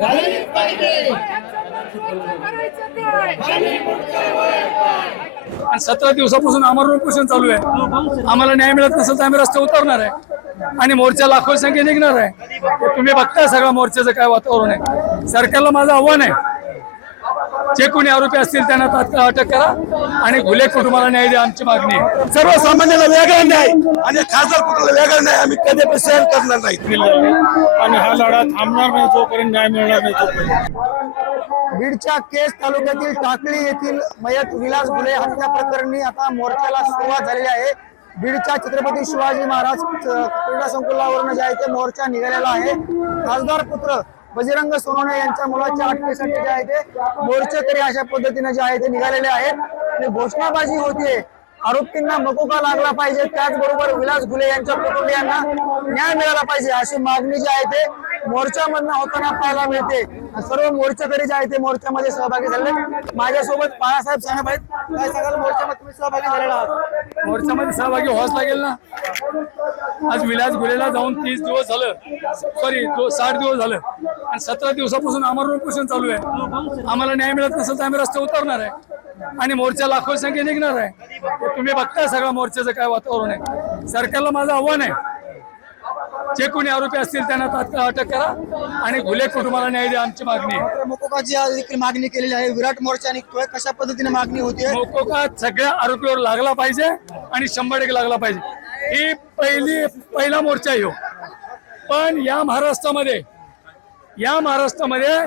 झालीच पाहिजे. आणि 17 दिवसापासून आमरण उपोषण चालू आहे. आम्हाला न्याय मिळत नसेल तर आम्ही रस्ते उतरणार आहे आणि मोर्चा लाखो संख्ये निघणार आहे. तुम्ही बघताय सगळं मोर्चाचं काय वातावरण आहे. सरकारला माझं आव्हान आहे, जे कोणी आरोपी असतील त्यांना तात्काळ अटक करा आणि घुले कुटुंबाला न्याय द्या, आमची मागणी आहे. सर्वसामान्याला वेगळा न्याय आणि खासदार कुटुंबाला वेगळा न्याय आम्ही कधी सहन करणार नाही आणि हा लढा थांबणार नाही जोपर्यंत न्याय मिळणार नाही तोपर्यंत. बीडच्या केज तालुक्यातील टाकळी येथील मयत विलास घुले हत्या प्रकरणी आता मोर्चाला सुरुवात झालेली आहे. बीडच्या छत्रपती शिवाजी महाराज क्रीडा संकुलावरून जे आहे ते मोर्चा निघालेला आहे. खासदार पुत्र बजरंग सोनवणे यांच्या मुलाच्या अटकेसाठी जे आहे ते मोर्चेकरी अशा पद्धतीने जे आहे ते निघालेले आहेत आणि घोषणाबाजी होतीये. आरोपींना मकोका लागला पाहिजे, त्याचबरोबर विलास घुले यांच्या कुटुंबियांना न्याय मिळाला पाहिजे अशी मागणी जी आहे ते मोर्चामधनं होताना पाहायला मिळते. सर्व मोर्चेकरी जे आहे ते मोर्चामध्ये सहभागी झाले. माझ्यासोबत बाळासाहेब साहेब आहेत. काय सांगाल, मोर्चामध्ये तुम्ही सहभागी झालेला आहात? मोर्चामध्ये सहभागी व्हावंच लागेल ना. आज विलास घुलेला जाऊन 30 दिवस झालं, सॉरी 60 दिवस झालं आणि 17 दिवसापासून आमरण उपोषण चालू आहे. आम्हाला न्याय मिळत नसेल तर आम्ही रस्ते उतरणार आहे आणि मोर्चा लाखो संख्ये निघणार आहे. तुम्ही बघताय सगळं मोर्चाचं काय वातावरण आहे. सरकारला माझं आव्हान आहे, जे कोणी आरोपी असतील त्यांना तात्काळ अटक करा आणि घुले कुटुंबाला न्याय द्या, आमची मागणी आहे. मकोकाची देखील मागणी केलेली आहे. विराट मोर्चा निघतोय, कशा पद्धतीने मागणी होतीये? मकोका सगळ्या आरोपीवर लागला पाहिजे आणि 100% लागला पाहिजे. ही पहिला मोर्चा आहे. पण या महाराष्ट्रामध्ये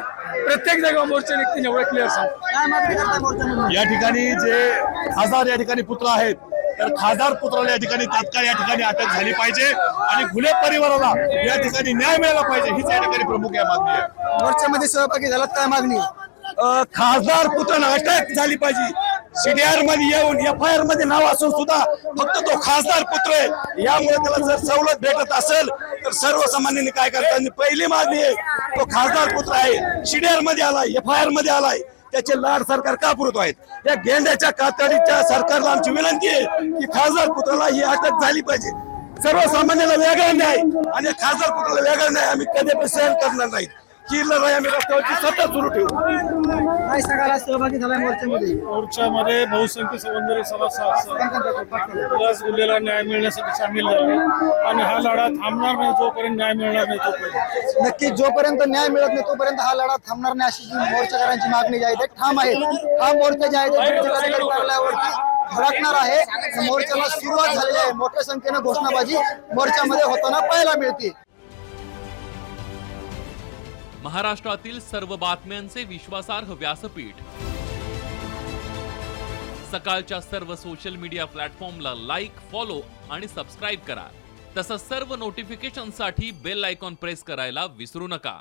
प्रत्येक जागा मोर्चे निघतील एवढं क्लिअर सांगतो. काय मागणी करताय मोर्चामध्ये? या ठिकाणी जे खासदार या ठिकाणी पुत्र आहेत तर खासदार पुत्राला या ठिकाणी तात्काळ या ठिकाणी अटक झाली पाहिजे आणि घुले परिवाराला या ठिकाणी न्याय मिळाला पाहिजे, हीच या ठिकाणी प्रमुख या मागणी आहे. मोर्चामध्ये सहभागी झालात, काय मागणी? खासदार पुत्राला अटक झाली पाहिजे. CDR मध्ये येऊन FIR मध्ये नाव असून सुद्धा फक्त तो खासदार पुत्र आहे. यामुळे त्याला जर सवलत भेटत असेल तर सर्वसामान्यांनी काय करतात? पहिली मागणी आहे, तो खासदार पुत्र आहे, CDR मध्ये आलाय, FIR मध्ये आलाय, त्याचे लाड सरकार का पुरवतो आहेत? या गेंड्याच्या कातडीच्या सरकारला आमची विनंती आहे की खासदार पुत्राला ही अटक झाली पाहिजे. सर्वसामान्याला वेगळा न्याय आणि खासदार पुत्राला वेगळा न्याय आम्ही कधी सहन करणार नाही. ही लढाई आम्ही रस्त्यावरती सतत सुरू ठेवू. काय सांगायला सहभागी झालाय मोर्चामध्ये? मोर्चामध्ये बहुसंख्य समुदाय सभासद विलास घुलेला न्याय मिळण्यासाठी सामील झाले आणि हा लढा थांबणार नाही जोपर्यंत न्याय मिळणार नाही तोपर्यंत. नक्की जोपर्यंत न्याय मिळत नाही तोपर्यंत हा लढा थांबणार नाही अशी जी मोर्चेकऱ्यांची मागणी जी आहे ते ठाम आहे. हा मोर्चा जे आहे ते जिल्हाधिकारी कार्यालयावरती धडकणार आहे. मोर्चाला सुरुवात झालेली आहे. मोठ्या संख्येने घोषणाबाजी मोर्चामध्ये होताना पाहायला मिळते. महाराष्ट्रातील सर्व बातम्यांचे विश्वासार्ह व्यासपीठ, सकाळच्या सर्व सोशल मीडिया प्लॅटफॉर्मला लाईक, फॉलो आणि सबस्क्राईब करा. तसंच सर्व नोटिफिकेशनसाठी बेल आयकॉन प्रेस करायला विसरू नका.